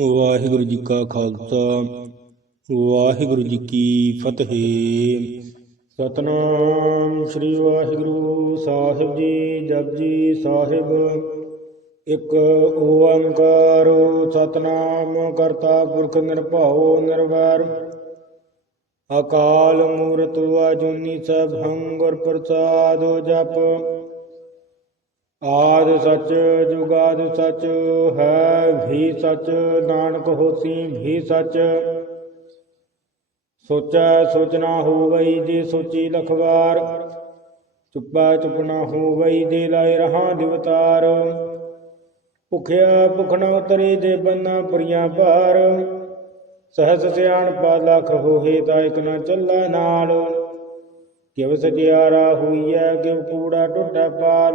ਵਾਹਿਗੁਰੂ ਜੀ ਕਾ ਖਾਲਸਾ, ਵਾਹਿਗੁਰੂ ਜੀ ਕੀ ਫਤਿਹ। ਸਤਨਾਮ ਸ੍ਰੀ ਵਾਹਿਗੁਰੂ ਸਾਹਿਬ ਜੀ ਜਪਜੀ ਸਾਹਿਬ। ਇੱਕ ਓੰਕਾਰ, ਸਤਨਾਮ ਕਰਤਾ ਪੁਰਖ ਨਿਰਭਉ ਨਿਰਵੈਰ। ਅਕਾਲ ਮੂਰਤ ਅਜੂਨੀ ਸਭੰ ਗੁਰ ਪ੍ਰਸਾਦ ਜਪ। ਆਦ ਸਚ, ਜੁਗਾਦ ਸਚ, ਹੈ ਵੀ ਸਚ, ਨਾਨਕ ਹੋਸੀ ਵੀ ਸੱਚ। ਸੋਚੈ ਸੋਚਣਾ ਹੋਵਈ ਜੇ ਸੋਚੀ ਲਖਵਾਰ, ਚੁੱਪਾ ਚੁੱਪਣਾ ਹੋਵਈ ਜੇ ਲਾਇ ਰਹਾ ਦਿਵਤਾਰ। ਭੁਖਿਆ ਭੁਖ ਉਤਰੇ ਜੇ ਬੰਨਾ ਪੁਰੀਆਂ ਭਾਰ, ਸਹਸ ਸਿਆਣ ਪਾ ਲਖ ਹੋਏ ਤਾਂ ਇਕ ਨ ਚੱਲੈ ਨਾਲ। ਕਿਵ ਸਜਿਆਰਾ ਹੋਈਐ, ਕਿਵ ਕੂੜਾ ਟੁੱਟਾ ਪਾਲ।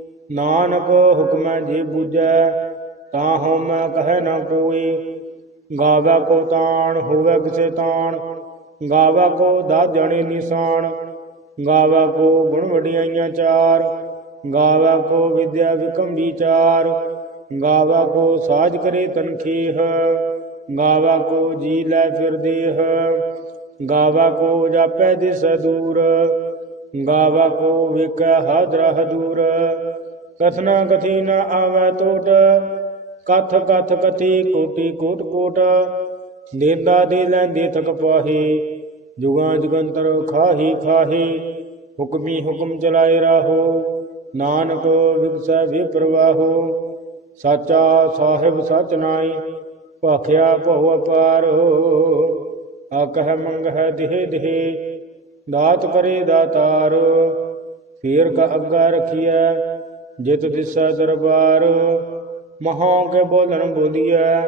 ਨਾਨਕ ਹੁਕਮੈ ਜੇ ਬੂਝੈ, ਤਾਂ ਹਉਮੈ ਕਹੈ ਨਾ ਕੋਈ। ਗਾਵਾ ਕੋ ਤਾਣ, ਹੋਵੇ ਕਿਸੇ ਤਾਣ। ਗਾਵਾ ਕੋ ਦਾਜਣੇ ਨਿਸ਼ਾਨ। ਗਾਵਾ ਕੋ ਗੁਣ ਵਡਿਆਈਆਂ ਚਾਰ। ਗਾਵਾ ਕੋ ਵਿਦਿਆ ਵਿਕਮ ਵਿਚਾਰ। ਗਾਵਾ ਕੋ ਸਾਜ ਕਰੇ ਤਨਖੀਹ। ਗਾਵਾ ਕੋ ਜੀ ਲੈ ਫਿਰ ਦੇਹ। ਗਾਵਾ ਕੋ ਜਾਪੈ ਦਿਸ ਦੂਰ। ਗਾਵਾ ਕੋ ਵੇਖੈ ਹਾਜ਼ਰ ਹਦੂਰ ਕਥਨਾ ਕਥੀ ਨ ਆਵੈ ਟੋਟ ਕਥ ਕਥ ਕਥੀ ਕੋਟੀ ਕੋਟ ਕੋਟ ਦੇਦਾ ਦੇ ਲੈਂਦੇ ਤਕ ਪਾਹੀ, ਜੁਗਾਂ ਜੁਗੰਤਰ ਖਾਹੀ ਖਾਹੀ, ਹੁਕਮੀ ਹੁਕਮ ਚਲਾਏ ਰਾਹੋ, ਨਾਨਕ ਵਿਗਸੈ ਵਿਪਰਵਾਹੋ ਸਾਚਾ ਸਾਹਿਬ ਸਚ ਨਾਈ ਭਾਖਿਆ ਭਉ ਅਪਾਰ ਆਕਹ ਮੰਗਹਿ ਦੇਹ ਦੇਹ, ਦਾਤ ਕਰੇ ਦਾਤਾਰ, ਫੇਰ ਕਾ ਅੱਗਾ ਰਖੀਐ ਜਿਤ ਦਿਸੈ ਦਰਬਾਰ, ਮਹਾਂ ਕੇ ਬੋਲਣ ਬੋਲੀਐ,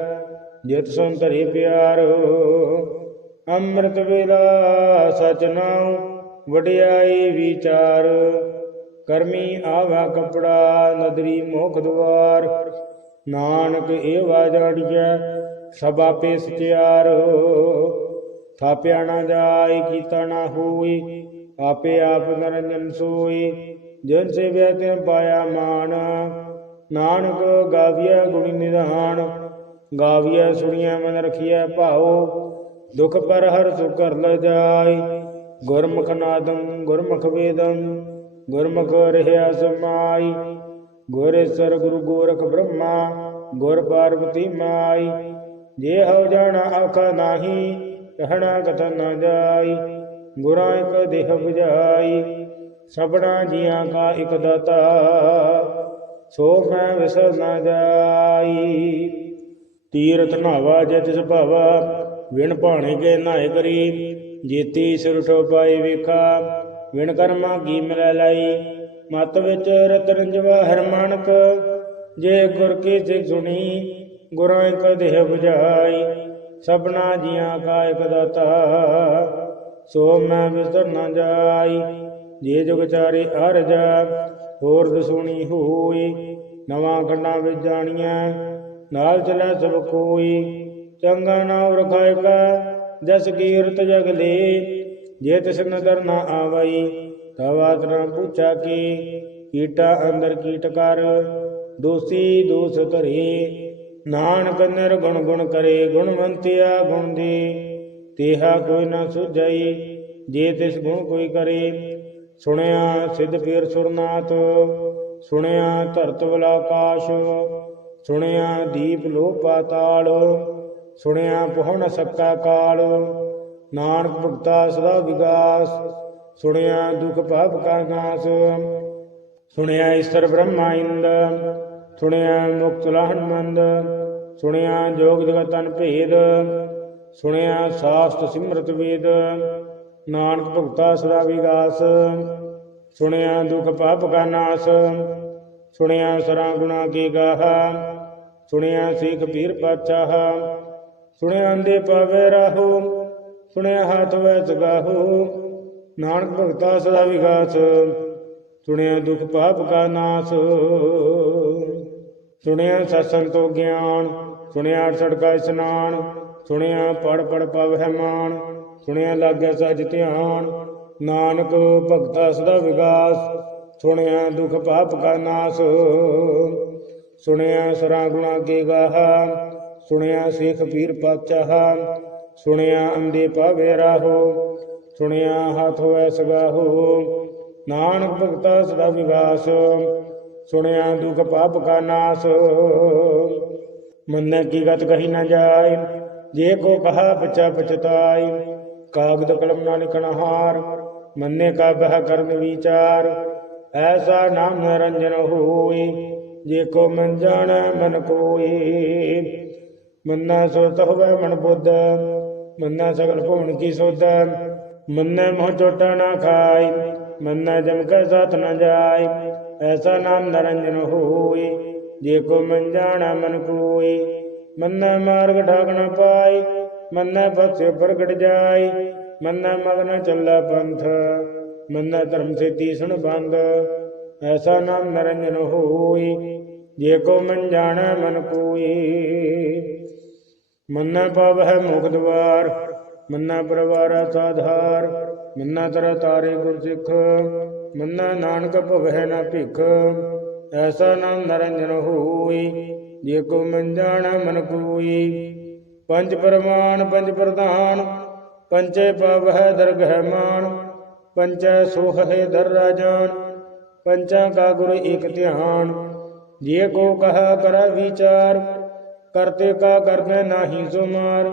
ਜਿਤ ਸੁਨ ਧਰੇ ਪਿਆਰ। ਅੰਮ੍ਰਿਤ ਵੇਲਾ ਸਚ ਨਾਉ ਵਡਿਆਈ ਵਿਚਾਰ। ਕਰਮੀ ਆਵਾ ਕਪੜਾ, ਨਦਰੀ ਮੁਖ ਦੁਆਰ। ਨਾਨਕ ਏਵਾ ਜਾੜੀਐ ਸਭ ਆਪੇ ਸਚਿਆਰ। ਥਾਪਿਆ ਨਾ ਜਾਈ ਕੀਤਾ ਨਾ ਹੋਈ, ਆਪੇ ਆਪ ਨਰੰਜਨ ਸੋਈ। ਜਨ ਸੇਵਿਆ ਤਿਨ ਪਾਇਆ ਮਾਨ ਨਾਨਕ ਗਾਵੀਐ ਗੁਣੀ ਨਿਧਾਨ। ਗਾਵੀਐ ਸੁਣੀਐ ਮਨ ਰਖੀਐ ਭਾਉ। ਦੁਖ ਪਰ ਹਰ ਸੁਖ ਕਰ ਲ ਜਾਈ। ਗੁਰਮੁਖ ਨਾਦੰ, ਗੁਰਮੁਖ ਵੇਦੰ। ਗੁਰਮੁਖ ਰਹਿਆ ਸਮਾਈ। ਗੁਰੇਸ਼ਰ ਗੁਰੂ ਗੋਰਖ ਬ੍ਰਹਮਾ, ਗੁਰ ਪਾਰਵਤੀ ਮਾਈ। ਜੇ ਹਉ ਜਾਣਾ ਆਖਾ ਨਾਹੀ ਕਹਿਣਾ ਕਥਨ ਨਾ ਜਾਈ। ਗੁਰਾਂ ਇਕ ਦੇਹ 부ਝਾਈ ਸਭਨਾ ਜੀਆਂ ਕਾ ਇਕ ਦਾਤਾ, ਸੋ ਮੈਂ ਵਿਸਰ ਨ ਜਾਈ। ਤੀਰਥ ਨਾਵਾ ਜੇ ਤਿਸ ਭਾਵਾ, ਵਿਣ ਭਾਣੇ ਕੇ ਨਾਏ ਕਰੀ। ਜੀਤੀ ਸਿਰ ਪਾਈ ਵੇਖਾ, ਵਿਣ ਕਰਮਾ ਕੀ ਮਿਲੈ ਲਈ। ਮਤ ਵਿੱਚ ਰਤਨ ਜਵਾਹਰ ਮਾਨਕ, ਜੇ ਗੁਰ ਕੀ ਸਿੱਖ ਸੁਣੀ, ਗੁਰਾਂ ਇਕ ਦੇਹ 부ਝਾਈ ਸਭਨਾ ਜੀਆਂ ਕਾ ਇਕ ਦਾਤਾ, ਸੋ ਮੈਂ ਵਿਸਰ ਨ ਜਾਈ। ਜੇ ਜੁਗ ਚਾਰੇ ਅਰਜ ਹੋਰ ਦਸੂਣੀ ਹੋਈ, ਨਵਾਂ ਖੰਡਾਂ ਵਿੱਚ ਜਾਣੀਆਂ ਨਾਲ ਚਲੇ ਸਭ ਕੋਈ। ਚੰਗਾ ਨਾਮ ਰਖਾਇ ਕਾ ਜਸ ਕੀਰਤ ਜਗ ਲੇ, ਜੇ ਤਿਸ ਨਦਰ ਨਾ ਆਵਈ ਤਵਾਤ ਨਾ ਪੁੱਛਾ ਕੀ, ਕੀਟਾ ਅੰਦਰ ਕੀਟ ਕਰ, ਦੋਸੀ ਦੋਸ ਧਰੇ। ਨਾਨਕ ਨਿਰ ਗੁਣ ਗੁਣ ਕਰੇ, ਗੁਣਵੰਤਿਆ ਗੁਣ ਦੇ। ਤੇਹਾ ਕੋਈ ਨਾ ਸੁਝਾਈ, ਜੇ ਤਿਸ ਗੁਣ ਕੋਈ ਕਰੇ ਸੁਣਿਆ ਸਿੱਧ ਪੀਰ ਸੁਰਨਾਥ, ਸੁਣਿਆ ਧਰਤ ਵਲ ਆਕਾਸ਼ ਸੁਣਿਆ ਦੀਪ ਲੋ ਪਾਤਾਲ, ਸੁਣਿਆ ਪਹੁਣ ਸਕਾ ਕਾਲ, ਨਾਨਕ ਭਗਤਾ ਸਦਾ ਵਿਗਾਸ, ਸੁਣਿਆ ਦੁਖ ਭਾਵ ਕਾ ਨਾਸ, ਸੁਣਿਆ ਈਸ਼ਰ ਬ੍ਰਹਮਾ ਇੰਦ, ਸੁਣਿਆ ਮੁਕਤ ਲਾਹਨ ਮੰਦ, ਸੁਣਿਆ ਜੋਗ ਜਗਤਨ ਭੇਦ, ਸੁਣਿਆ ਸਾਸਤ ਸਿਮਰਤ ਵੇਦ ਨਾਨਕ ਭਗਤਾ ਸਦਾ ਵਿਗਾਸ, ਸੁਣਿਆ ਦੁਖ ਪਾਪ ਕਾ ਨਾਸ, ਸੁਣਿਆ ਸਰਾਂ ਗੁਣਾ ਕੀ ਗਾਹਾ, ਸੁਣਿਆ ਸਿੱਖ ਪੀਰ ਪਾਤਸ਼ਾਹ ਸੁਣਿਆ ਅੰਦੇ ਪਾਵੇ ਰਾਹੋ, ਸੁਣਿਆ ਹੱਥ ਵੈ ਸਗਾਹੋ ਨਾਨਕ ਭਗਤਾ ਸਦਾ ਵਿਗਾਸ, ਸੁਣਿਆ ਦੁਖ ਪਾਪ ਕਾ ਨਾਸ, ਸੁਣਿਆ ਸਤਸੰਗ ਤੋਂ ਗਿਆਨ, ਸੁਣਿਆ ਅੜਸੜ ਕਾ ਇਸਨਾਨ, ਸੁਣਿਆ ਪੜ ਪੜ ਪਵਹਿ ਮਾਨ ਸੁਣਿਆ ਲਾਗਿਆ ਸਜ ਧਿਆਨ, ਨਾਨਕ ਭਗਤਾ ਸਦਾ ਵਿਗਾਸ, ਸੁਣਿਆ ਦੁਖ ਪਾਪ ਕਾ ਨਾਸ। ਸੁਣਿਆ ਸਰਾ ਗੁਣਾ ਕੇ ਗਾਹਾ, ਸੁਣਿਆ ਸੇਖ ਪੀਰ ਪਾਤਸ਼ਾਹ, ਸੁਣਿਆ ਅੰਦੇ ਪਾਵੇ ਰਾਹੋ, ਸੁਣਿਆ ਹੱਥ ਹੋਇ ਸਗਾਹੋ। ਨਾਨਕ ਭਗਤਾ ਸਦਾ ਵਿਗਾਸ, ਸੁਣਿਆ ਦੁਖ ਪਾਪ ਕਾ ਨਾਸ। ਮੰਨੇ ਕੀ ਗਤ ਕਹੀ ਨਾ ਜਾਏ, ਜੇ ਕੋ ਕਹਾ ਬਚਾ ਬਚਤਾਈ ਕਾਗਦ ਕਲਮ ਨਾ ਲਿਖਣ ਹਾਰ, ਮੰਨੇ ਕਾ ਬਹ ਕਰਨ ਵਿਚਾਰ। ਐਸਾ ਨਾਮ ਨਿਰੰਜਨ ਹੋਈ ਜੇ ਕੋ ਮਨ ਜਾਣੈ ਮਨ ਕੋਈ ਮੰਨਾ ਸੁਰਤ ਹੋਵੇ ਮਨ ਬੁੱਧ, ਮੰਨਾ ਸਗਲ ਭਵਨ ਕੀ ਸੋਧ। ਮੰਨੈ ਮੋਹ ਚੋਟਾ ਨਾ ਖਾਈ ਮੰਨੈ ਜਮ ਕੈ ਸਾਥ ਨਾ ਜਾਏ। ਐਸਾ ਨਾਮ ਨਰੰਜਨ ਹੋਏ, ਜੇ ਕੋ ਮਨ ਜਾਣੈ ਮਨ ਕੋਈ ਮੰਨਾ ਮਾਰਗ ਠਾਕ ਨਾ ਪਾਈ ਮੰਨਾ ਫਸੇ ਪ੍ਰਗਟ ਜਾਈ ਮੰਨੈ ਮਗਨ ਚੱਲਾ ਪੰਥ, ਮੰਨਾ ਧਰਮ ਸੇ ਸੁਣ ਬੰਦ ਐਸਾ ਨਾਮ ਨਿਰੰਜਨ ਹੋਈ, ਜੇ ਕੋ ਮਨ ਜਾਣੈ ਮਨ ਕੋਈ ਮੰਨਾ ਪਾਵਹਿ ਮੁਖ ਦਵਾਰ, ਮੰਨਾ ਪਰਵਾਰਾ ਸਾਧਾਰ, ਮੰਨਾ ਤਰ ਤਾਰੇ ਗੁਰ ਸਿੱਖ, ਮੰਨਾ ਨਾਨਕ ਭਵਹਿ ਨਾ ਭਿਖ, ਐਸਾ ਨਾਮ ਨਰੰਜਨ ਹੋਈ, ਜੇ ਕੋ ਮਨ ਜਾਣੈ ਮਨ ਕੋਈ ਪੰਜ ਪਰਮਾਨ, ਪੰਜ ਪ੍ਰਧਾਨ ਪੰਚੇ ਪਾਵਹਿ ਦਰਗਹਿ ਮਾਨ ਪੰਚੈ ਸੋਹ ਹੈ ਦਰ ਰਾਜਾਨ ਪੰਚਾਂ ਕਾ ਗੁਰ ਇਕ ਧਿਆਨ। ਜੇ ਕੋ ਕਹਾ ਕਰ ਵਿਚਾਰ ਕਰਤੇ ਕਾ ਕਰਦੇ ਨਾਹੀ ਸੁਮਾਰ।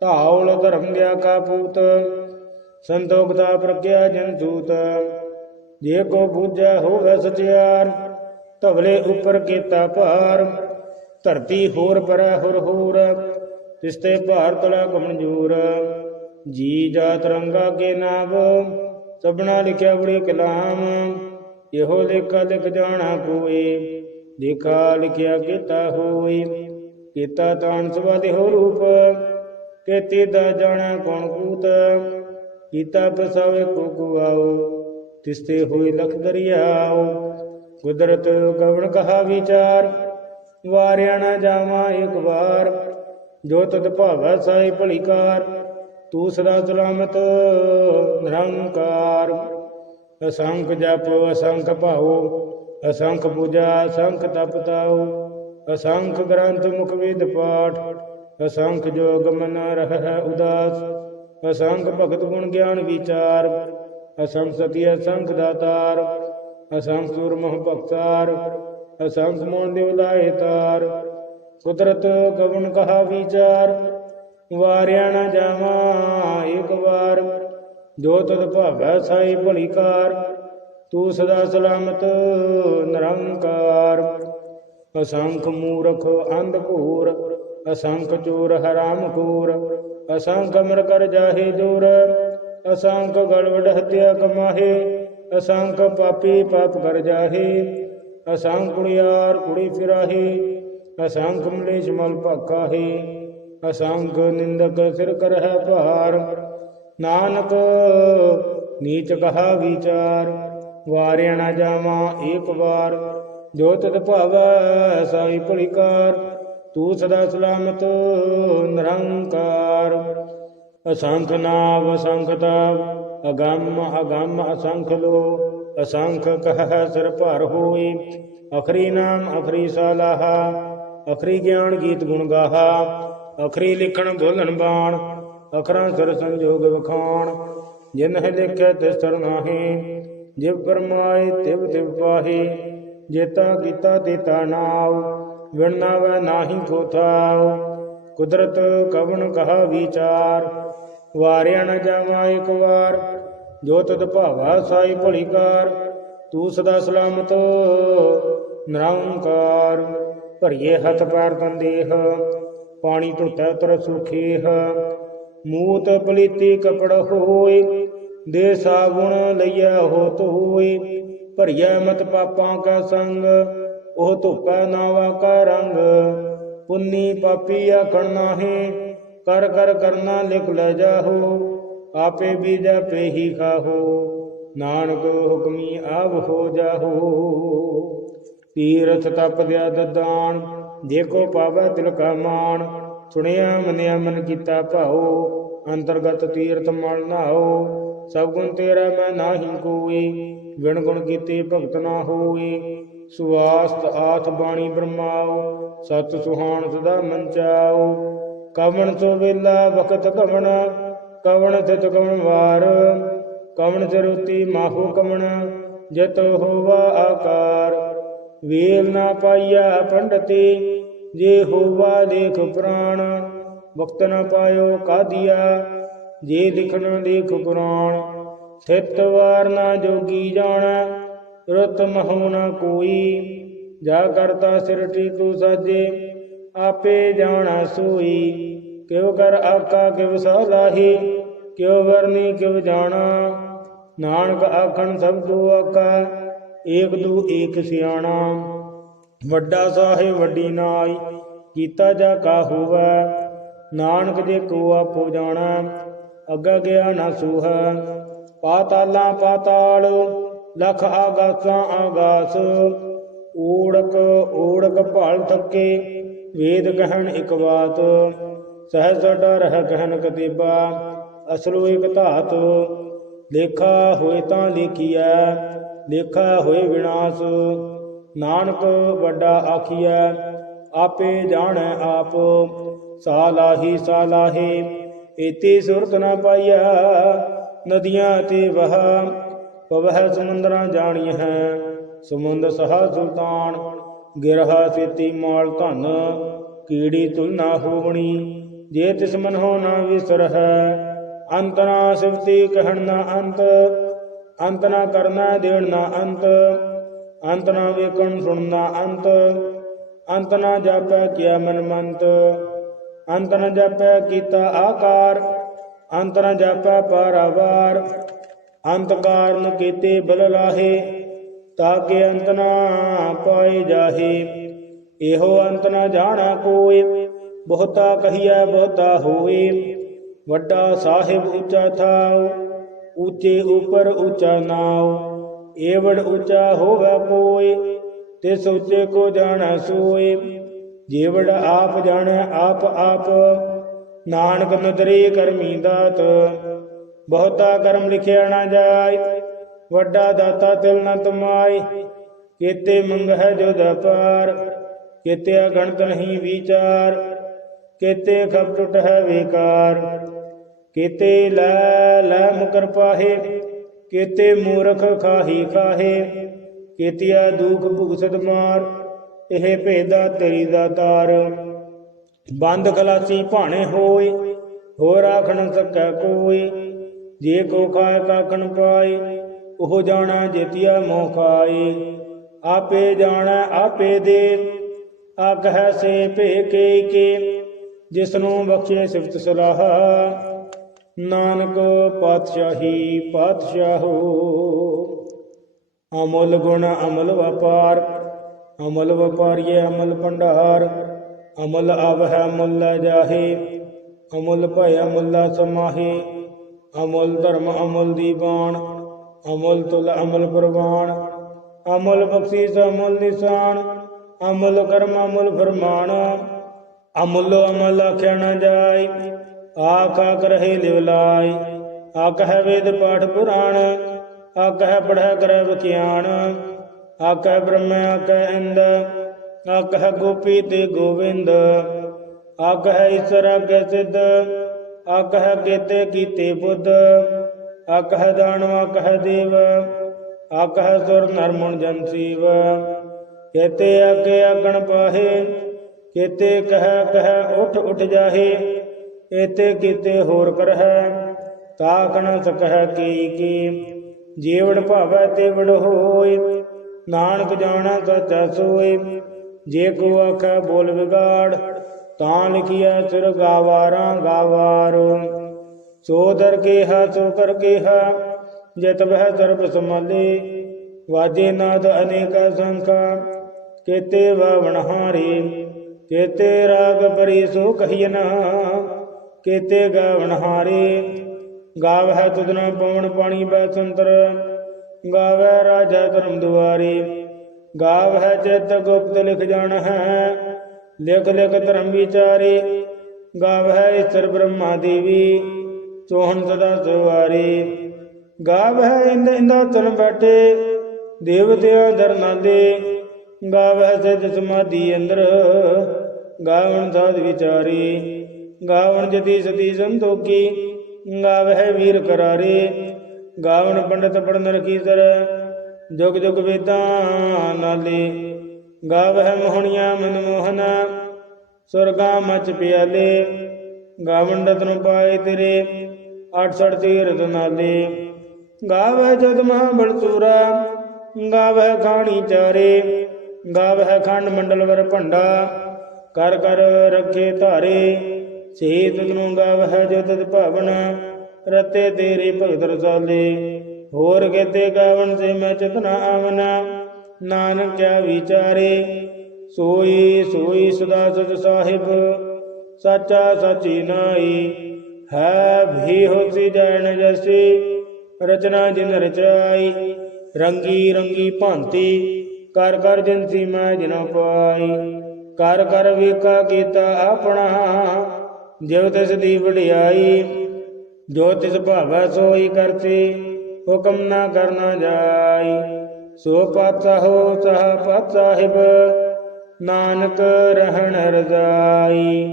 ਧਾਉਲ ਧਰਮ ਗਿਆ ਕਾ ਪੂਤ, ਸੰਤੋਖਤਾ ਪ੍ਰਗਿਆ ਜਨ ਦੂਤ ਜੇ ਕੋ ਬੂਝੈ ਹੋਵੇ ਸਚਿਆਰ, ਧਵਲੇ ਉਪਰ ਕੀਤਾ ਭਾਰ। ਧਰਤੀ ਹੋਰ ਪਰੈ ਹੁਰ ਹੋਰ ਤਿਸਤੇ ਭਾਰ ਤਲਾ ਕਮਨਜੂਰ ਜੀ ਜਾ ਰੰਗਾ ਕੇ ਨਾਮ ਸਭਨਾ ਲਿਖਿਆ ਬੜੀ ਕਲਾਮ। ਇਹੋ ਲੇਖਾ ਲਿਖ ਜਾਣਾ ਕੋਈ ਦੇਖਾ ਲਿਖਿਆ ਕੀਤਾ ਹੋਈ ਕੀਤਾ ਤਾਨ ਸਵਾਦੇ ਹੋ ਰੂਪ, ਕੇਤੀ ਦਾ ਜਾਣਾ ਕੌਣ ਕੂਤ। ਕੀਤਾ ਪਸਾਵੇ ਕੋ ਕੁਆਓ ਤਿਸਤੇ ਹੋਈ ਲਖ ਦਰਿਆਓ। ਕੁਦਰਤ ਗਵਣ ਕਹਾ ਵਿਚਾਰ, ਵਾਰਿਆ ਨਾ ਜਾਵਾਂ ਇੱਕ ਵਾਰ। ਜੋ ਤਤ ਭਾਵੈ ਸਾਈ ਭਲੀਕਾਰ, ਤੂੰ ਸਦਾ ਸਲਾਮਤ ਨਿਰੰਕਾਰ। ਅਸੰਖ ਜਪ, ਅਸੰਖ ਭਾਉ, ਅਸੰਖ ਪੂਜਾ, ਅਸੰਖ ਤਪ ਤਾਉ, ਅਸੰਖ ਗ੍ਰੰਥ ਮੁਖ ਵੇਦ ਪਾਠ, ਅਸੰਖ ਜੋਗ ਮਨ ਰਹਿ ਉਦਾਸ, ਅਸੰਖ ਭਗਤ ਗੁਣ ਗਿਆਨ ਵਿਚਾਰ, ਅਸੰਖ ਸਤੀ, ਅਸੰਖ ਦਾਤਾਰ, ਅਸੰਖ ਸੁਰਮਹ ਭਗਤਾਰ, ਅਸੰਖ ਮੋਨ ਦੇਵ ਲਾਏ ਤਾਰ। ਕੁਦਰਤ ਕਵਨ ਕਹਾ ਵਿਚਾਰ, ਵਾਰਿਆ ਨਾ ਜਾਵਾਂ ਇੱਕ ਵਾਰ। ਜੋ ਤਦ ਭਾਵੈ ਸਾਈ ਭਲੀਕਾਰ, ਤੂੰ ਸਦਾ ਸਲਾਮਤ ਨਿਰੰਕਾਰ। ਅਸੰਖ ਮੂਰਖ ਅੰਧ ਘੂਰ, ਅਸੰਖ ਚੋਰ ਹਰਾਮ ਖੋਰ ਅਸੰਖ ਅਮਰ ਕਰ ਜਾਹੇ ਜੋਰ ਅਸੰਖ ਗਲਵੜ ਹਤਿਆ ਕਮਾਹੇ। ਅਸੰਖ ਪਾਪੀ ਪਾਪ ਕਰ ਜਾਹੇ, ਅਸੰਖ ਕੁੜਿਆਰ ਕੁੜੀ ਫਿਰਾਹੇ। ਅਸੰਖ ਮਲੇਸ਼ ਮਲ ਭਾਕਾਹੇ ਅਸੰਖ ਨਿੰਦਕ ਸਿਰ ਕਰਹਿ ਭਾਰ। ਨਾਨਕ, ਨੀਚ ਕਹਾ ਵਿਚਾਰ, ਵਾਰਿਆ ਨਾ ਜਾਵਾਂ ਏਕ ਵਾਰ। ਜੋ ਤਤ ਭਾਵੈ ਸਾਈ ਭਲਿਕਾਰ, ਤੂੰ ਸਦਾ ਸਲਾਮਤ ਨਿਰੰਕਾਰ। ਅਸੰਖ ਨਾਵ ਅਸੰਖ ਤਾਪ ਅਗੰਮ ਅਗੰਮ ਅਸੰਖ ਲੋ। ਅਸੰਖ ਕਹ ਸਿਰ ਭਰ ਹੋਈ, ਅਖਰੀ ਨਾਮ ਅਖਰੀ ਸਾਲਾਹਾ। ਅਖਰੀ ਗਿਆਨ ਗੀਤ ਗੁਣ ਗਾਹਾ, ਅਖਰੀ ਲਿਖਣ ਬੋਲਣ ਬਾਣ, ਅਖਰਾਂ ਸਿਰ ਸੰਜੋਗ ਵਖਾਣ। ਜਿਨ ਹੈ ਲਿਖਿਆ ਤਿਸ ਤਰ ਨਾਹੀ, ਜਿਵ ਪਰਮਾਏ ਤਿਵ ਤਿਵ ਪਾਹੀ। ਜੇਤਾ ਕੀਤਾ ਤੇਤਾ ਨਾਉ ਵਿਣਨਾ ਵੈ ਨਾਹੀ ਕੋਥਾਉ ਕੁਦਰਤ ਕਵਣ ਕਹਾ ਵਿਚਾਰ, ਵਾਰਿਆ ਨ ਜਾਵਾ ਇੱਕ ਵਾਰ। ਜੋ ਤਦ ਭਾਵਾ ਸਾਈ ਭਲੀਕਾਰ ਤੂੰ ਸਦਾ ਸਲਾਮਤ ਨਿਰੰਕਾਰ। ਭਰੀਏ ਹੱਥ ਪੈਰ ਤੰਦੇਹ ਪਾਣੀ ਧੁੱਤੈ ਤਰ ਸੁਖੇਹ। ਮੂਤ ਪਲੀਤੀ ਕਪੜ ਹੋਈ ਦੇ ਸਾਬੁਣ ਲਈਆ ਹੋ ਧੋਈ ਭਰੀਐ ਮਤ ਪਾਪਾਂ ਕਾ ਸੰਗ, ਉਹ ਧੁੱਪੈ ਨਾਵਾ ਕਾ ਰੰਗ। ਪੁੰਨੀ ਪਾਪੀ ਆਖਣ ਨਾਹੀ, ਕਰ ਕਰ ਕਰਨਾ ਲਿਖ ਲੈ ਜਾਹੋ, ਆਪੇ ਵੀ ਜਪੇ ਹੀ ਖਾਹੋ। ਨਾਨਕ ਹੁਕਮੀ ਆਵ ਹੋ ਜਾਹੋ। ਤੀਰਥ ਤਪ ਦਿਆ ਦਦਾਨ ਦੇਖੋ ਪਾਵੈ ਤਿਲ ਕਾ ਮਾਨ ਸੁਣਿਆ ਮੰਨਿਆ ਮਨ ਕੀਤਾ ਭਾਉ, ਅੰਤਰਗਤ ਤੀਰਥ ਮਲ ਨਾਉ, ਸਭ ਗੁਣ ਤੇਰਾ ਮੈਂ ਨਾਹੀ ਕੋਈ ਵਿਣ ਗੁਣ ਕੀਤੇ ਭਗਤ ਨਾ ਹੋਈ ਸੁਆਸਤ ਆਥ ਬਾਣੀ ਬ੍ਰਹਮਾਓ ਸਤ ਸੁਹਾਣ ਸਦਾ ਮੰਚਾਉ ਕਵਣ ਸੋ ਵੇਲਾ ਵਕਤ ਕਵਣ ਕਵਣ ਤਿਤ ਕਵਣ ਵਾਰ, ਕਵਣ ਸਰੂਤੀ ਮਾਹੂ ਕਵਣ ਜਤ ਹੋਵਾ ਆਕਾਰ ਵੇਲ ਨਾ ਪਾਈਆ ਪੰਡਤੀ, ਜੇ ਹੋਵਾ ਦੇਖ ਪ੍ਰਾਣ, ਵਕਤ ਨਾ ਪਾਇਓ ਕਾਦੀਆ, ਜੇ ਲਿਖਣ ਦੇਖ ਪੁਰਾਣ ਥਿਤ ਵਾਰ ਨਾ ਜੋਗੀ ਜਾਣੈ, ਰਤ ਮਹਉ ਨਾ ਕੋਈ, ਜਾ ਕਰਤਾ ਸਿਰਟੀ ਤੂੰ ਸਾਜੇ, ਆਪੇ ਜਾਣਾ ਸੋਈ, ਕਿਉ ਕਰ ਆਕਾ ਕਿਵ ਸਲਾਹੀ ਕਿਉ ਵਰਨੀ ਕਿਵ ਜਾਣਾ, ਨਾਨਕ ਆਖਣ ਸਭ ਤੂੰ ਆਕਾ ਏਕ ਦੂ ਏਕ ਸਿਆਣਾ, ਵੱਡਾ ਸਾਹਿਬ ਵੱਡੀ ਨਾਈ, ਕੀਤਾ ਜਾ ਕਾ ਹੋਵੈ, ਨਾਨਕ ਜੇ ਕੋ ਆਪੋ ਜਾਣਾ, ਅੱਗਾ ਗਿਆ ਨਾ ਸੂਹ। ਪਾਤਾਲਾਂ ਪਾਤਾਲ, ਲਖ ਆਗਾਸਾਂ ਆਗਾਸ, ਊੜਕ ਊੜਕ ਭਾਲ ਥੱਕੇ, ਵੇਦ ਗਹਿਣ ਇਕ ਬਾਤ ਸਹਿਜ ਡਰ ਗਹਿਣ ਕਤੀਬਾ, ਅਸਲੋ ਇਕ ਧਾਤ ਲੇਖਾ ਹੋਏ ਤਾਂ ਲੇਖੀਐ, ਲੇਖਾ ਹੋਏ ਵਿਨਾਸ਼। ਨਾਨਕ ਵੱਡਾ ਆਖੀਐ, ਆਪੇ ਜਾਣੈ ਆਪ। ਸਾਲਾਹੀ ਸਾਲਾਹੇ, ਏਤੀ ਸੁਰਤ ਨਾ ਪਾਈਆ ਨਦੀਆਂ ਤੇ ਵਹ। ਪਵਹਿ ਸਮੁੰਦਰਾਂ ਜਾਣੀ ਹੈ, ਸਮੁੰਦ ਸਹਾ ਸੁਲਤਾਨ। ਗਿਰਹਾ ਸੇਤੀ ਮਾਲ ਧਨ, ਕੀੜੀ ਤੁਲਨਾ ਹੋਵਣੀ, ਜੇ ਤਿਸ ਮਨ ਹੋ ਨਾ ਵਿਸਰਹਿ। ਅੰਤ ਨਾ ਸਿਵਤੀ ਕਹਿਣ ਨਾ ਅੰਤ ਅੰਤ ਨਾ ਕਰਨਾ ਦੇਣ ਨਾ ਅੰਤ ਅੰਤ ਨਾ ਵੇਖਣ ਸੁਣਨਾ ਅੰਤ ਅੰਤ ਨਾ ਜਾਪੈ ਕਿਆ ਮਨ ਮੰਤ, ਅੰਤ ਨਾ ਜਾਪੈ ਕੀਤਾ ਆਕਾਰ, ਅੰਤ ਨਾ ਜਾਪੈ ਪਾਰਾਵਾਰ, ਅੰਤ ਕਾਰਨ ਕੀਤੇ ਬਲ ਲਾਹੇ ਤਾਕੇ ਅੰਤ ਨਾ ਪਾਏ ਜਾਹੇ। ਇਹੋ ਅੰਤ ਨਾ ਜਾਣਾ ਕੋਈ, ਬਹੁਤਾ ਕਹੀਐ ਬਹੁਤਾ ਹੋਏ ਵੱਡਾ ਸਾਹਿਬ ਉੱਚਾ ਥਾਉ, ਉੱਚੇ ਉਪਰ ਉੱਚਾ ਨਾਉ, ਏਵੜ ਉੱਚਾ ਹੋਵੇ ਕੋਈ ਤਿਸ ਉੱਚੇ ਕੋ ਜਾਣੈ ਸੋਏ। ਜੀਵੜ ਆਪ ਜਾਣੈ, ਆਪ ਆਪ, ਨਾਨਕ ਨਦਰੀ ਕਰਮੀ ਦਾਤ। ਬਹੁਤਾ ਕਰਮ ਲਿਖਿਆ ਨਾ ਜਾਏ, ਵੱਡਾ ਦਾਤਾ ਤਿਲ ਨ ਤੁਮਾਈ ਕੀਤੇ ਮੰਗਹਿ ਜੋ ਦਪਾਰ ਕੀਤੇ ਅਗਣਤ ਨਹੀਂ ਵਿਚਾਰ, ਕੀਤੇ ਖਪ ਟੁਟ ਹੈ ਵਿਕਾਰ। ਕੇਤੇ ਲੈ ਲੈ ਮੁਕਰ ਪਾਹੇ, ਕੀਤੇ ਮੂਰਖ ਖਾਹੀ ਖਾਹੇ, ਕੀਤਿਆ ਦੁਖ ਭੁਗਸਤ ਮਾਰ, ਇਹ ਭੇਦਾ ਤੇਰੀ ਦਾ ਬੰਦ ਖਲਾਸੀ ਭਾਣੇ ਹੋਏ ਹੋ ਰਾਖਣ ਸਕੈ ਕੋਈ, ਜੇ ਕੋ ਖਾਏ ਕਾਖਣ ਪਾਏ, ਉਹ ਜਾਣਾ ਜੇਤਿਆ ਮੋਹ ਖਾਏ। ਆਪੇ ਜਾਣਾ, ਆਪੇ ਦੇ ਆਖੈ ਸੇ ਭੇ ਕੇ ਕੇ, ਜਿਸਨੂੰ ਬਖਸ਼ੇ ਸਿਫਤ ਸਲਾਹ। ਨਾਨਕ ਪਾਤਸ਼ਾਹੀ ਪਾਤਸ਼ਾਹੋ, ਅਮੁੱਲ ਗੁਣ ਅਮਲ ਵਪਾਰ, ਅਮਲ ਵਪਾਰੀਏ ਅਮਲ ਭੰਡਾਰ, ਅਮਲ ਆਵਹਿ ਅਮਲ ਲੈ ਜਾਹੇ, ਅਮੁੱਲ ਭੈ ਅਮੁੱਲਾ ਸਮਾਹੇ, ਅਮੁੱਲ ਧਰਮ ਅਮੁੱਲ ਦੀਵਾਨ ਅਮੁੱਲ ਤੁਲ ਅਮਲ ਪ੍ਰਵਾਨ ਅਮਲ ਬਖਸ਼ੀਸ ਅਮੁੱਲ ਨਿਸ਼ਾਨ, ਅਮਲ ਕਰਮ ਅਮੁੱਲ ਫਰਮਾਨ, ਅਮੁੱਲੋ ਅਮਲ ਆਖਿਆ ਨਾ ਜਾਏ ਆਖ ਆਖ ਰਹੇ ਲਿਵਲਾਈ ਆਖ ਹੈ ਵੇਦ ਪਾਠ ਪੁਰਾਣ ਆਖ ਹੈ ਪੜ੍ਹਿਆ ਕਰੈ ਵਿਖਿਆਨ ਆਕੈ ਬ੍ਰਹਮ ਆਕੈ ਇੰਦ ਹੈ ਗੋਪੀ ਤੇ ਗੋਵਿੰਦ। ਆਕੈ ਈਸ਼ਰ ਆਕੈ ਸਿੱਧ ਆਕੈ ਕੀਤੇ ਕੀਤੇ ਬੁੱਧ। ਆਕੈ ਦਾਨਵ ਹੈ ਦੇਵ ਆਕੈ ਸੁਰ ਨਰ ਮੁਨ ਜਨ ਸੀਵ। ਕੀਤੇ ਆਕੇ ਆਗਣ ਪਾਹੇ, ਕੀਤੇ ਕਹਿ ਕਹਿ ਉਠ ਉਠ ਜਾਹੇ। ਕੀਤੇ ਕੀਤੇ ਹੋਰ ਕਰਹਿ, ਤਾਕਣ ਸਕਹਿ ਕੀ ਕੀ। ਜੀਵਨ ਭਾਵੈ ਤੇ ਵਡ ਹੋਏ ਨਾਨਕ ਜਾਣਾ ਸੱਚਾ ਸੋਏ ਜੇ ਕੋ ਆਖੈ ਬੋਲ ਵਿਗਾੜ, ਤਾਂ ਲਿਖਿਆ ਸਿਰ ਗਾਵਾਰਾਂ ਗਾਵਾਰੋ। ਸੋ ਦਰ ਕੇ ਹਾ ਸੋ ਕਰ ਕੇ ਹਾ ਜਤ ਬਹਿ ਸਰਬ ਸਮਾਲੇ ਵਾਜੇ ਨਾਦ ਅਨੇਕਾ ਸੰਖਾ, ਕੇਤੇ ਵਾਵਣ ਹਾਰੇ। ਕੇਤੇ ਰਾਗ ਬਰੀ ਸੋ ਕਹੀਨਾ ਕੇਤੇ ਗਾਵਨ ਹਾਰੇ ਗਾਵਹਿ ਤੁਧਨ ਪਵਨ ਪਾਣੀ ਬੈ ਸੰਤਰ ਗਾਵੈ ਰਾਜਾ ਧਰਮ ਦੁਆਰੇ, ਗਾਵਹਿ ਚਿਤ ਗੁਪਤ ਲਿਖ ਜਾਣ ਹੈ ਲਿਖ ਲਿਖ ਧਰਮ ਵਿਚਾਰੇ, ਗਾਵਹਿ ਈਸ਼ਰ ਬ੍ਰਹਮਾ ਦੇਵੀ ਸੋਹਣ ਸਦਾ ਸਵਾਰੇ। ਗਾਵਹਿ ਇੰਦ ਇੰਦਾ ਚਲ ਬੈਠੇ, ਦੇਵਤਿਆਂ ਦਰਨਾਲੇ ਗਾਵਹਿ ਸਜ ਸਮਾਧੀ ਅੰਦਰ, ਗਾਵਣ ਸਾਧ ਵਿਚਾਰੇ। ਗਾਵਣ ਜਤੀ ਸਤੀ ਸੰਤੋਖੀ, ਗਾਵਹਿ ਵੀਰ ਕਰਾਰੇ। ਗਾਵਣ ਪੰਡਤ ਪੜਨ ਰਖੀਸਰ ਜੁਗ ਜੁਗ ਵੇਦਾਂ ਨਾਲੇ। ਗਾਵਹਿ ਮੋਹਣੀਆਂ ਮਨ ਮੋਹਨਾ, ਸੁਰਗਾ ਮਚ ਪਿਆਲੇ। ਗਾਵਣ ਰਤਨ ਪਾਏ ਤੇਰੇ 68 ਤੀਰਥ ਨਾਲੇ। ਗਾਵਹਿ ਜਦ ਮਹਾ ਬਲਸੂਰਾ ਗਾਵਹਿ ਖਾਣੀ ਚਾਰੇ। ਗਾਵਹਿ ਖੰਡ ਮੰਡਲ ਵਰ ਭੰਡਾ, ਕਰ ਕਰ ਰੱਖੇ ਧਾਰੇ। ਸੇ ਤੁਧਨੂੰ ਗਾਵਹਿ ਜੋ ਤਦ ਭਾਵਨ, ਰਤੇ ਤੇਰੇ ਭਗਤ ਰਸਾਲੇ। ਹੋਰ ਕੇਤੇ ਗਾਵਨ ਸੇ ਮੈਂ ਚਤਨਾ ਆਵਨਾ ਨਾਨਕ ਕਿਆ ਵਿਚਾਰੇ। ਸੋਈ ਸੋਈ ਸਦਾ ਸਚ ਸਾਹਿਬ, ਸਾਚਾ ਸਾਚੀ ਨਾਈ ਹੈ ਵੀ ਹੋਸੀ ਜੈਨ ਜਸੀ, ਰਚਨਾ ਜਿਨ ਰਚਾਈ। ਰੰਗੀ ਰੰਗੀ ਭਾਂਤੀ, ਕਰ ਕਰ ਜਿਨ ਸੀਮਾ ਜਿਨ ਪਾਈ। ਕਰ ਕਰ ਵੇਖਾ ਕੀਤਾ ਆਪਣਾ ਜਿਵ ਤਿਸ ਦੀ ਵਡਿਆਈ ਜੋ ਤਿਸ ਭਾਵੈ ਸੋਈ ਕਰਤੀ, ਹੁਕਮ ਨਾ ਕਰਨਾ ਜਾਈ। ਸੋ ਪਾਤਸ਼ਾਹ ਹੋ ਸਹ ਪਤ ਸਾਹਿਬ ਨਾਨਕ ਰਹਿਣ ਰਜ਼ਾਈ।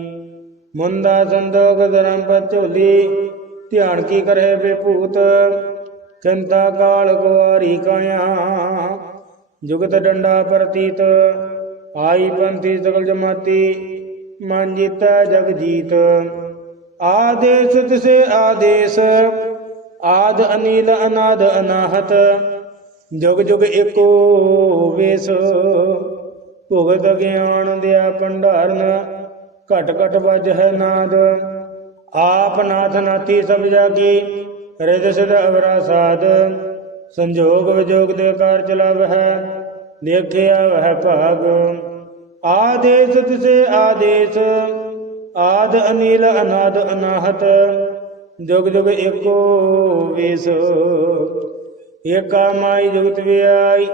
ਮੁੰਦਾ ਸੰਦੋਗ ਧਰਮ ਪਚੋਲੀ, ਧਿਆਨ ਕੀ ਕਰੇ ਬੇਭੂਤ ਚਿੰਤਾ ਕਾਲ ਗੁਆਰੀ ਕਾਇਆ। ਜੁਗਤ ਡੰਡਾ ਪ੍ਰਤੀਤ, ਆਈ ਪੰਥੀ ਸਗਲ ਜਮਾਤੀ ਮਨ ਜੀਤਾ ਜਗ ਜੀਤ। ਆਦੇਸ ਤਿਸੇ ਆਦੇਸ। ਆਦ ਅਨੀਲ ਅਨਾਦ ਅਨਾਹਤ। ਜੁਗ ਜੁਗ ਏਕੋ ਵੇਸ। ਭੁਗਤ ਗਿਆਨ ਦਿਆ ਭੰਡਾਰਨ। ਘਟ ਘਟ ਵੱਜ ਹੈ ਨਾਦ। ਆਪ ਨਾਥ ਨਾਥੀ ਸਭ ਜਾਗੀ। ਰਿਦ ਸਿਧ ਅਵਰਾ ਸਾਧ। ਸੰਜੋਗ ਵਿਜੋਗ ਦੇ ਕਾਰ ਚਲਾਵਹਿ। ਦੇਖਿਆ ਵਹਿ ਭਾਗ। ਆਦੇਸ ਤਿਸੇ ਆਦੇਸ, ਆਦ ਅਨੀਲ ਅਨਾਦ ਅਨਾਹਤ, ਜੁਗ ਜੁਗ ਏਕੋ ਵੇਸ। ਏਕਾ ਮਾਈ ਜੁਗਤ ਵਿਆਈ,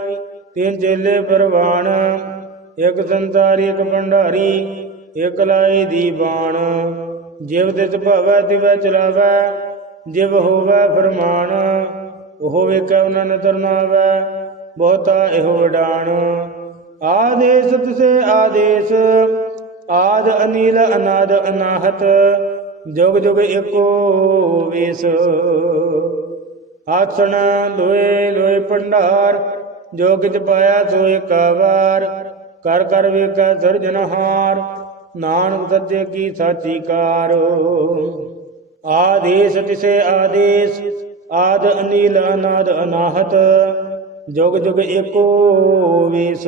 ਤਿੰਨ ਚੇਲੇ ਪਰਵਾਣ, ਇਕ ਸੰਤਾਰੀ ਇਕ ਭੰਡਾਰੀ, ਇਕ ਲਾਈ ਦੀ ਬਾਣ। ਜਿਵ ਤਿਸ ਭਵੈ, ਤਿਵੈ ਚਲਾਵੈ, ਜਿਵ ਹੋਵੈ ਫਰਮਾਨ, ਉਹ ਵੇਖੈ ਉਹਨਾਂ ਨੇ ਤਰਨਾਵੈ, ਬਹੁਤਾ ਇਹੋ ਡਾਣ ਆਦੇਸ ਤਿਸੇ ਆਦੇਸ, ਆਦ ਅਨੀਲ ਅਨਾਦ ਅਨਾਹਤ, ਜੁਗ ਜੁਗ ਏਕੋ ਵੇਸ। ਆਸਣ ਲੋਏ ਲੋਏ ਭੰਡਾਰ, ਜੋ ਕਿਛ ਪਾਇਆ ਸੋ ਏਕਾਵਾਰ ਕਰ ਕਰ ਵੇਖੈ ਸਿਰਜਨਹਾਰ ਨਾਨਕ ਸੱਚੇ ਕੀ ਸਾਚੀ ਕਾਰ। ਆਦੇਸ ਤਿਸੇ ਆਦੇਸ, ਆਦ ਅਨੀਲ ਅਨਾਦ ਅਨਾਹਤ ਜੁਗ ਜੁਗ ਏਕੋ ਵੇਸ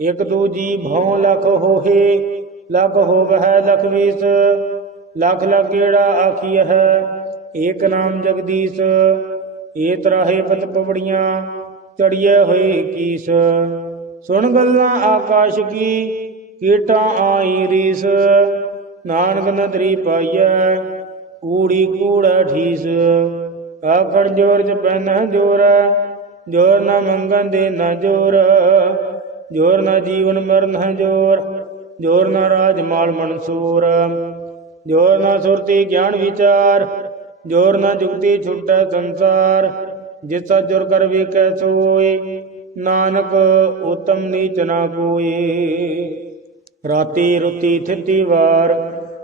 ਇਕ ਦੂਜੀ ਭਉ ਲਖ ਹੋਏ ਲਖ ਹੋਵਹਿ ਲਖ ਵੀਸ, ਲਖ ਲਖ ਕਿਹੜਾ ਆਖੀਐ? ਏਕ ਨਾਮ ਜਗਦੀਸ਼ ਏ ਤਰਾਹੇ ਪਤ ਪਵੜੀਆਂ ਚੜੀਏ ਹੋਏ ਕੀਸ। ਸੁਣ ਗੱਲਾਂ ਆਕਾਸ਼ ਕੀ, ਕੀਟਾਂ ਆਈ ਰੀਸ, ਨਾਨਕ ਨਦਰੀ ਪਾਈਐ, ਕੂੜੀ ਕੂੜਾ ਠੀਸ। ਆਖਣ ਜੋਰ ਚ ਪੈਨ ਜੋਰ ਜੋਰ ਨਾ ਮੰਗਣ ਦੇ ਨਾ ਜੋਰ ਜੋਰ ਨਾ ਜੀਵਨ ਮਰਨ ਹੈ ਜੋਰ ਜੋਰ ਨਾ ਰਾਜ ਮਾਲ ਮਨਸੂਰ, ਜੋਰ ਨਾ ਸੁਰਤੀ ਗਿਆਨ ਵਿਚਾਰ, ਜੋਰ ਨਾ ਜੁਗਤੀ ਛੁਟੈ ਸੰਸਾਰ, ਜਿਸਾ ਜੁਰ ਕਰ ਵੇਖੈ ਸੋਏ, ਨਾਨਕ ਉਤਮ ਨੀਚ ਨਾ ਕੋਏ ਰਾਤੀ ਰੁਤੀ ਥਿਤੀ ਵਾਰ,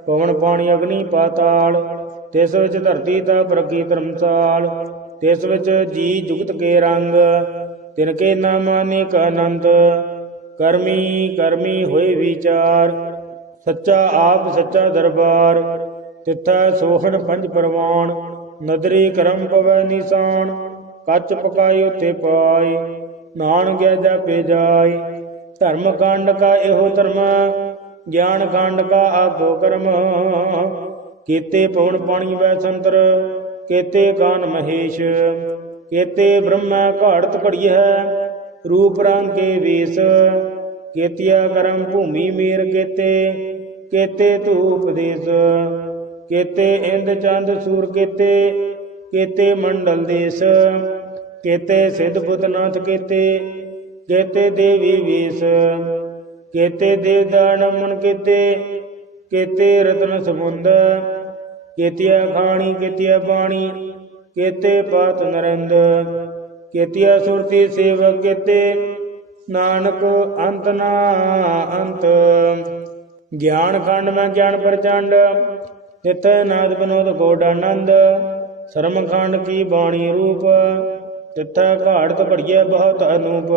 ਪਵਨ ਪਾਣੀ ਅਗਨੀ ਪਾਤਾਲ, ਤਿਸ ਵਿੱਚ ਧਰਤੀ ਦਾ ਪ੍ਰਕੀ ਧਰਮਸਾਲ ਤਿਸ ਵਿੱਚ ਜੀ ਜੁਗਤ ਕੇ ਰੰਗ, ਤਿਨ ਕੇ ਨਾਮ ਅਨੇਕ ਆਨੰਦ ਕਰਮੀ ਕਰਮੀ ਹੋਏ ਵਿਚਾਰ, ਸੱਚਾ ਆਪ ਸੱਚਾ ਦਰਬਾਰ, ਤਿੱਥੈ ਸੋਹਣ ਪੰਜ ਪਰਵਾਨ ਨਦਰੀ ਕਰਮ ਪਵੈ ਨਿਸ਼ਾਨ, ਕੱਚ ਪਕਾਈ ਉਤੇ ਪਾਈ ਨਾਨਕ ਜਾਪੇ ਜਾਈ ਧਰਮ ਕਾਂਡ ਕਾ ਇਹੋ ਧਰਮ, ਗਿਆਨ ਕਾਂਡ ਕਾ ਆਪੋ ਕਰਮ, ਕੀਤੇ ਪਉਣ ਪਾਣੀ ਵੈ ਸੰਤਰ ਕੇਤੇ ਕਾਨ ਮਹੇਸ਼, ਕੇਤੇ ਬ੍ਰਹਮਾ ਘਾੜਤ ਘੜੀਐ, ਰੂਪ ਰੰਗ ਕੇ ਵੇਸ, ਕੀਤਿਆ ਕਰਮ ਭੂਮੀ ਮੇਰ ਕੀਤੇ ਕੀਤੇ ਤੂਪ ਦੇਸ, ਕੇਤੇ ਇੰਦ ਚੰਦ ਸੂਰ ਕੇਤੇ ਕੇਤੇ ਮੰਡਲ ਦੇਸ, ਕੇਤੇ ਸਿੱਧ ਬੁੱਧਨਾਥ ਕੇਤੇ ਕੇਤੇ ਦੇਵੀ ਵੇਸ, ਕੇਤੇ ਦੇਵਦਾਨ ਮਨ ਕੇਤੇ ਕੇਤੇ ਰਤਨ ਸਮੁੰਦਰ ਕੇਤਿਆ ਖਾਣੀ ਕੇਤਿਆ ਬਾਣੀ ਕੇਤੇ ਪਾਤ ਨਰਿੰਦ ਕੇਤਿਆ ਸੁਰਤੀ ਸੇਵਕ ਕੇਤੇ, ਨਾਨਕ ਅੰਤ ਨਾ ਅੰਤ। ਗਿਆਨ ਖੰਡ ਮੈਂ ਗਿਆਨ ਪ੍ਰਚੰਡ ਤਿਤ ਨਾਦ ਬਨੋਦ ਗੋਡ ਆਨੰਦ। ਸ਼ਰਮ ਖੰਡ ਕੀ ਬਾਣੀ ਰੂਪ, ਤਿੱਥ ਘਾੜਤ ਘੜੀਏ ਬਹੁਤ ਅਨੂਪ।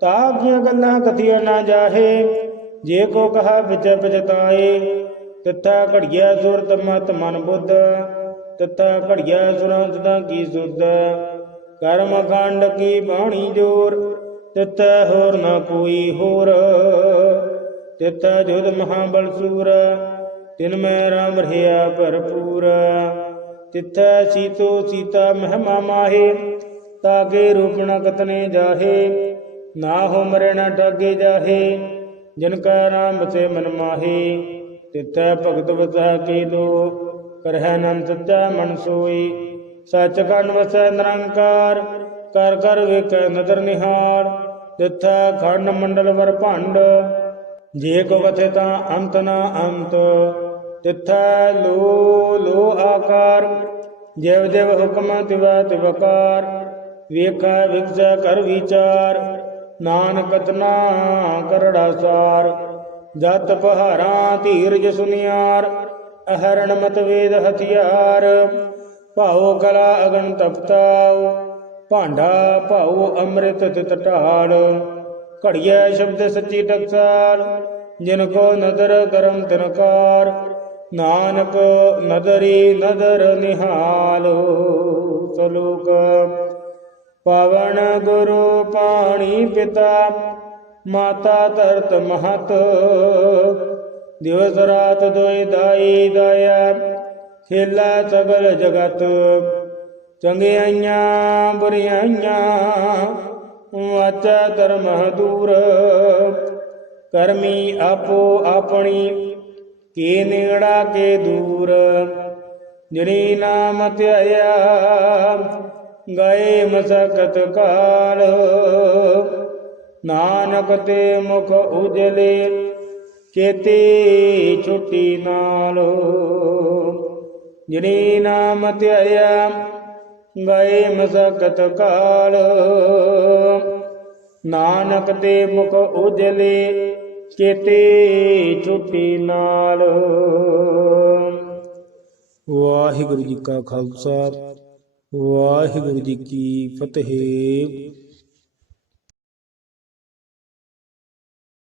ਤਾਂ ਤਾਕੀਆਂ ਗੱਲਾਂ ਕਥੀਆਂ ਨਾ ਜਾਹੇ, ਜੇ ਕੋ ਕਹਾ ਵਿਚ ਪਜਤਾਏ ਤਿੱਥਾ ਘੜੀਏ ਸੁਰਤ ਮਤ ਮਨ ਬੁੱਧ, ਤਿੱਥਾ ਘੜੀਏ ਸੁਰਤ ਦਾ ਕੀ ਸੁਧ ਕਰਮ ਕਾਂਡ ਕੀ ਬਾਣੀ ਜੋਰ, ਤਿੱਥ ਹੋਰ ਨਾ ਕੋਈ ਹੋਰ। ਤਿਤ ਜੁਦ ਮਹਾਬਲ ਸੂਰ, ਤਿਨ ਮੈਂ ਰਾਮ ਰਹੀਆ ਭਰਪੂਰ। ਤਿਤ ਸੀਤੋ ਸੀਤਾ ਮਹਿਮਾ ਮਾਹੇ ਤਾਗੇ ਰੂਪਣ ਕਤਨੇ ਜਾਹੇ, ਨਾ ਹੋ ਮਰੇ ਨਾ ਡਾਗੇ ਜਾਹੇ, ਜਿਨ ਕਾ ਨਾਮ ਸੇ ਮਨ ਮਾਹੇ। ਤਿਤ ਭਗਤ ਵਸਾ ਕੇ ਦੋ, ਕਰਹਿ ਨੰਦ ਸੱਚਾ ਮਨ ਸੋਈ। ਸੱਚ ਕੰਨ ਵਸੈ ਨਿਰੰਕਾਰ, ਕਰ ਕਰ ਵੇਖੈ ਨਦਰ ਨਿਹਾਲ ਤਿੱਥ ਖੰਡ ਮੰਡਲ ਵਰ ਭੰਡ, ਜੇ ਕੋ ਕਥੇ ਤਾਂ ਅੰਤ ਨਾ ਅੰਤ। ਤਿਥੈ ਲੋ ਲੋ ਆਕਾਰ, ਜਿਵ ਜਿਵ ਹੁਕਮ ਤਿਵੈ ਤਿਵਕਾਰ ਵੇਖਾ ਵਿਖਸੈ ਕਰ ਵਿਚਾਰ ਨਾਨਕ ਤਨਾ ਕਰੜਾ ਸਾਰ। ਜਤ ਪਹਾਰਾਂ ਧੀਰਜ ਸੁਨਿਆਰ, ਅਹਰਣ ਮਤ ਵੇਦ ਹਥਿਆਰ। ਭਾਉ ਕਲਾ ਅਗਨ ਤਪਤਾਉ ਭਾਂਡਾ ਭਾਉ ਅੰਮ੍ਰਿਤ ਤਿਤ ਢਾਲ। ਘੜੀਐ ਸ਼ਬਦ ਸੱਚੀ ਟਕਸਾਲ, ਜਿਨ ਕੋ ਨਦਰ ਕਰਮ ਤਿਨਕਾਰ। ਨਾਨਕ ਨਦਰੀ ਨਦਰ ਨਿਹਾਲੋ ਸਲੋਕ। ਪਵਨ ਗੁਰੂ ਪਾਣੀ ਪਿਤਾ ਮਾਤਾ ਧਰਤ ਮਹਤ। ਦਿਵਸ ਰਾਤ ਦੋਇ ਦਾਈ ਦਇਆ, ਖੇਲਾ ਸਗਲ ਜਗਤ। ਚੰਗਿਆਈਆਂ, ਬੁਰੀਆਈਆਂ, ਵਾਚਾ ਧਰਮ ਦੂਰ ਕਰਮੀ ਆਪੋ ਆਪਣੀ, ਕੀ ਨੇੜਾ ਕੇ ਦੂਰ। ਜਨੀ ਨਾਮ ਧਿਆਇਆ, ਗਏ ਮਸਕਤ ਕਾਲ। ਨਾਨਕ ਤੇ ਮੁਖ ਉਜਲੇ, ਚੇਤੀ ਛੁੱਟੀ ਨਾਲ। ਜਨੀ ਨਾਮ ਧਿਆਇਆ, ਗਏ ਮਸਕਤ ਕਾਲ। ਨਾਨਕ ਤੇ ਮੁਖ ਉਜਲੇ, ਚੇਤੇ ਛੁੱਟੀ ਨਾਲ। ਵਾਹਿਗੁਰੂ ਜੀ ਕਾ ਖਾਲਸਾ, ਵਾਹਿਗੁਰੂ ਜੀ ਕੀ ਫਤਿਹ।